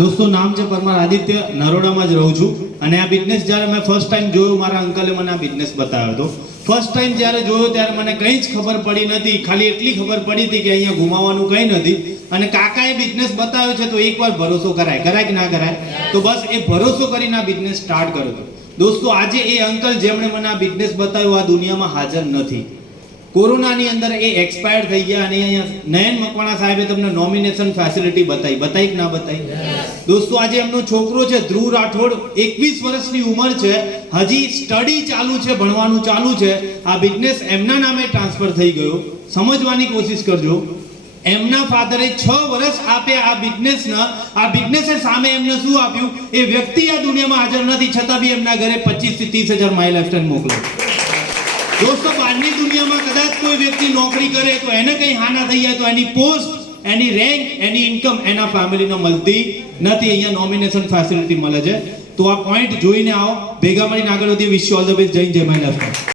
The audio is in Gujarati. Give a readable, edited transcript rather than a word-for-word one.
दोस्तों नाम છે પરમાર આદિત્ય, નરોડામાં જ રહું છું અને આ બિઝનેસ જ્યારે મેં ફર્સ્ટ ટાઈમ જોયો, મારા અંકલે મને આ બિઝનેસ બતાવ્યો હતો. ફર્સ્ટ ટાઈમ જ્યારે જોયો ત્યારે મને કંઈ જ ખબર પડી નથી, ખાલી એટલી ખબર પડી હતી કે અહીંયા ગુમાવવાનું કંઈ નથી. અને કાકાએ બિઝનેસ બતાવ્યો છે તો એકવાર ભરોસો કરાય કે ના કરાય? તો બસ એ ભરોસો કરીને આ બિઝનેસ સ્ટાર્ટ કર્યો હતો. દોસ્તો આજે એ અંકલ જેમણે મને આ બિઝનેસ બતાવ્યો આ દુનિયામાં હાજર નથી. કોરોનાની અંદર એ એક્સપાયર થઈ ગયા અને અહીંયા નયન મકવાણા સાહેબે તમને નોમિનેશન ફેસિલિટી બતાવી કે ના બતાવી? દોસ્તો આજે એમનો છોકરો છે ધ્રુવ રાઠોડ, 21 વર્ષની ઉંમર છે, હજી સ્ટડી ચાલુ છે, ભણવાનું ચાલુ છે. આ બિઝનેસ એમના નામે ટ્રાન્સફર થઈ ગયો. સમજવાની કોશિશ કરજો. એમના ફાધરે 6 વર્ષ આપ્યા આ બિઝનેસના. આ બિઝનેસે સામે એમને શું આપ્યું? એ વ્યક્તિ આ દુનિયામાં હાજર નથી, છતાં બી એમના ઘરે 25 થી 30 હજાર માઇલ લાઈફસ્ટાઈલ મોકલે. દોસ્તો બહારની દુનિયામાં કદાચ કોઈ વ્યક્તિ નોકરી કરે તો એને કંઈ હાના થઈ જાય તો એની પોસ્ટ, એની રેન્ક, એની ઇન્કમ એના ફેમિલીને મળતી નથી. અહીંયા નોમિનેશન ફેસિલિટી મળે છે. તો આ પોઈન્ટ જોઈને આવો, ભેગા મળીને આગળ વધીએ. Wish you all the best. જય હિન્દ, જય માય લાઈફ.